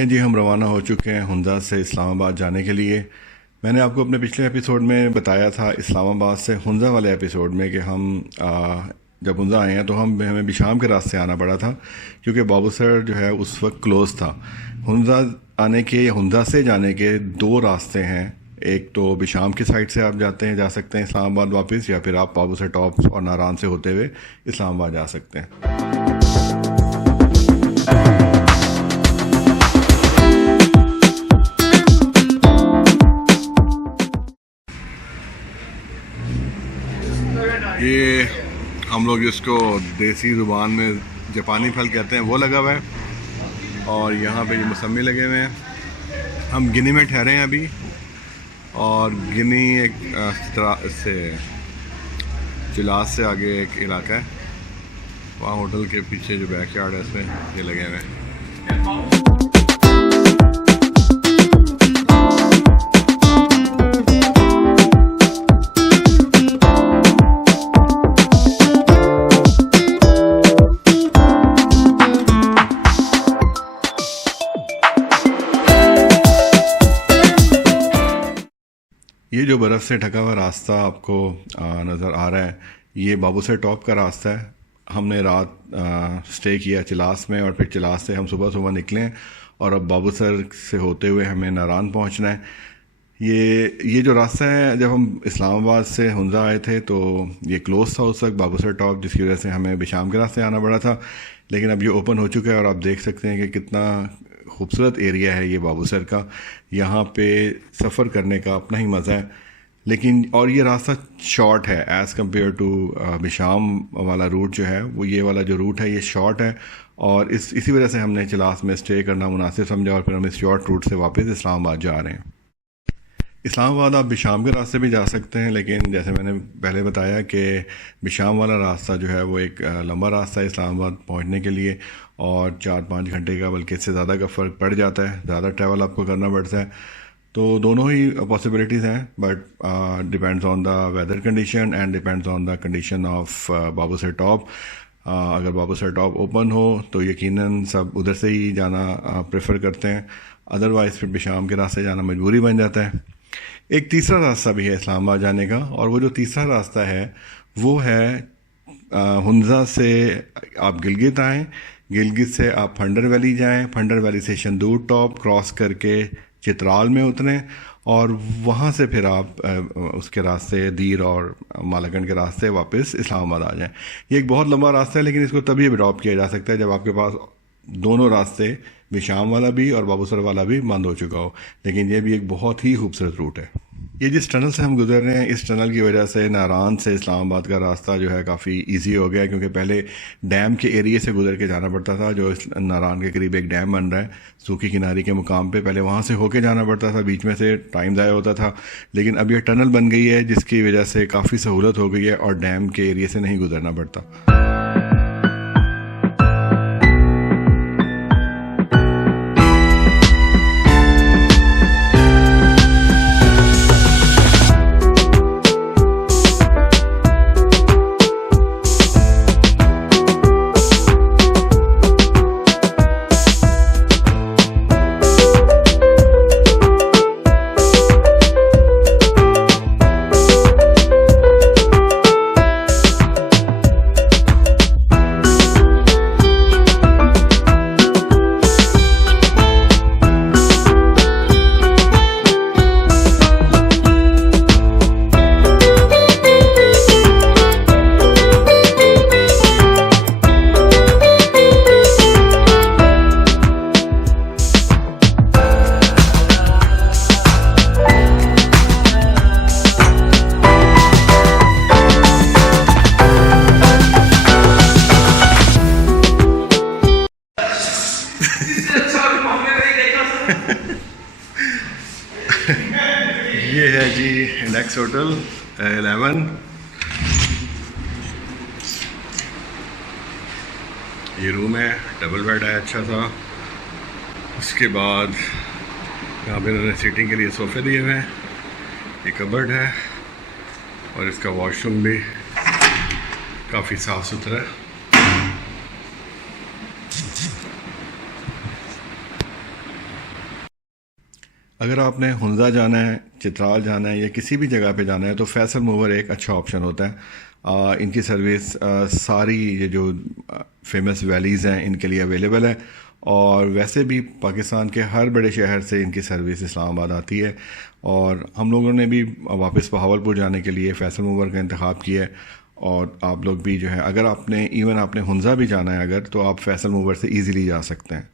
चलें जी, हम रवाना हो चुके हैं हुंजा से इस्लामाबाद जाने के लिए। मैंने आपको अपने पिछले एपिसोड में बताया था इस्लामाबाद से हुंजा वाले एपिसोड में कि हम जब हुंजा आए हैं तो हमें बिशाम के रास्ते आना पड़ा था, क्योंकि बाबूसर जो है उस वक्त क्लोज़ था। हुंजा आने के या हुंजा से जाने के दो रास्ते हैं। एक तो बिशाम की साइड से आप जा सकते हैं इस्लामाबाद वापस, या फिर आप बाबूसर टॉप और नारान से होते हुए इस्लामाबाद जा सकते हैं। ये हम लोग इसको देसी ज़ुबान में जापानी फल कहते हैं, वो लगा हुआ है। और यहाँ पे ये मौसमी लगे हुए हैं। हम गिनी में ठहरे हैं अभी, और गिनी एक से चिलास से आगे एक इलाका है, वहाँ होटल के पीछे जो बैकयार्ड है इसमें ये लगे हुए हैं। ये जो बर्फ़ से ढका हुआ रास्ता आपको नज़र आ रहा है, ये बाबूसर टॉप का रास्ता है। हमने रात स्टे किया चिलास में, और फिर चिलास से हम सुबह निकले और अब बाबूसर से होते हुए हमें नारान पहुंचना है। ये जो रास्ता है, जब हम इस्लामाबाद से हुंजा आए थे तो ये क्लोज़ था उस वक्त बाबूसर टॉप, जिसकी वजह से हमें बिशाम के रास्ते आना पड़ा था। लेकिन अब ये ओपन हो चुका है और आप देख सकते हैं कि कितना खूबसूरत एरिया है ये बाबूसर का। यहाँ पे सफ़र करने का अपना ही मज़ा है। लेकिन और ये रास्ता शॉर्ट है एज़ कम्पेयर टू बिशाम वाला रूट जो है, वो ये वाला जो रूट है ये शॉर्ट है, और इसी वजह से हमने चिलास में स्टे करना मुनासिब समझा, और फिर हम इस शॉर्ट रूट से वापस इस्लामाबाद जा रहे हैं। इस्लामाबाद आप बिशाम के रास्ते भी जा सकते हैं, लेकिन जैसे मैंने पहले बताया कि बिशाम वाला रास्ता जो है वो एक लंबा रास्ता है इस्लामाबाद पहुंचने के लिए, और 4-5 घंटे का बल्कि इससे ज़्यादा का फ़र्क पड़ जाता है, ज़्यादा ट्रैवल आपको करना पड़ता है। तो दोनों ही पॉसिबिलिटीज़ हैं, but depends on the weather condition and depends on the condition of Babusar top. अगर बाबूसर टॉप ओपन हो तो यकीनन सब उधर से ही जाना प्रेफर करते हैं, अदरवाइज़ फिर बिशाम के रास्ते जाना मजबूरी बन जाता है। एक तीसरा रास्ता भी है इस्लामाबाद जाने का, और वो जो तीसरा रास्ता है वो है हुंजा से आप गिलगित आएँ, गिलगित से आप फंडर वैली जाएं, फंडर वैली से शंदूर टॉप क्रॉस करके चित्राल में उतरें, और वहाँ से फिर आप उसके रास्ते दीर और मालाकंड के रास्ते वापस इस्लामाबाद आ जाएं। ये एक बहुत लंबा रास्ता है, लेकिन इसको तभी अडॉप्ट किया जा सकता है जब आपके पास दोनों रास्ते बिशाम वाला भी और बाबूसर वाला भी बंद हो चुका हो। लेकिन ये भी एक बहुत ही खूबसूरत रूट है। ये जिस टनल से हम गुजर रहे हैं, इस टनल की वजह से नारान से इस्लामाबाद का रास्ता जो है काफ़ी इजी हो गया, क्योंकि पहले डैम के एरिए से गुजर के जाना पड़ता था। जो नारान के करीब एक डैम बन रहा है सूखी किनारी के मुकाम पे, पहले वहाँ से होके जाना पड़ता था, बीच में से टाइम ज़ाया होता था। लेकिन अब ये टनल बन गई है, जिसकी वजह से काफ़ी सहूलत हो गई है और डैम के एरिए से नहीं गुजरना पड़ता। ये है जी इंडेक्स होटल 11। ये रूम है, डबल बेड है अच्छा सा। उसके बाद यहाँ पे इन्होंने सीटिंग के लिए सोफ़े दिए हुए हैं, ये कबर्ड है, और इसका वॉशरूम भी काफ़ी साफ़ सुथरा है। अगर आपने हुंज़ा जाना है, चित्राल जाना है या किसी भी जगह पे जाना है तो फैसल मूवर एक अच्छा ऑप्शन होता है। इनकी सर्विस सारी ये जो फेमस वैलीज़ हैं इनके लिए अवेलेबल है। और वैसे भी पाकिस्तान के हर बड़े शहर से इनकी सर्विस इस्लामाबाद आती है। और हम लोगों ने भी वापस बहावलपुर जाने के लिए फैसल मूवर का इंतखाब किया है। और आप लोग भी जो है, अगर आपने हुंज़ा भी जाना है अगर, तो आप फैसल मूवर से ईज़िली जा सकते हैं।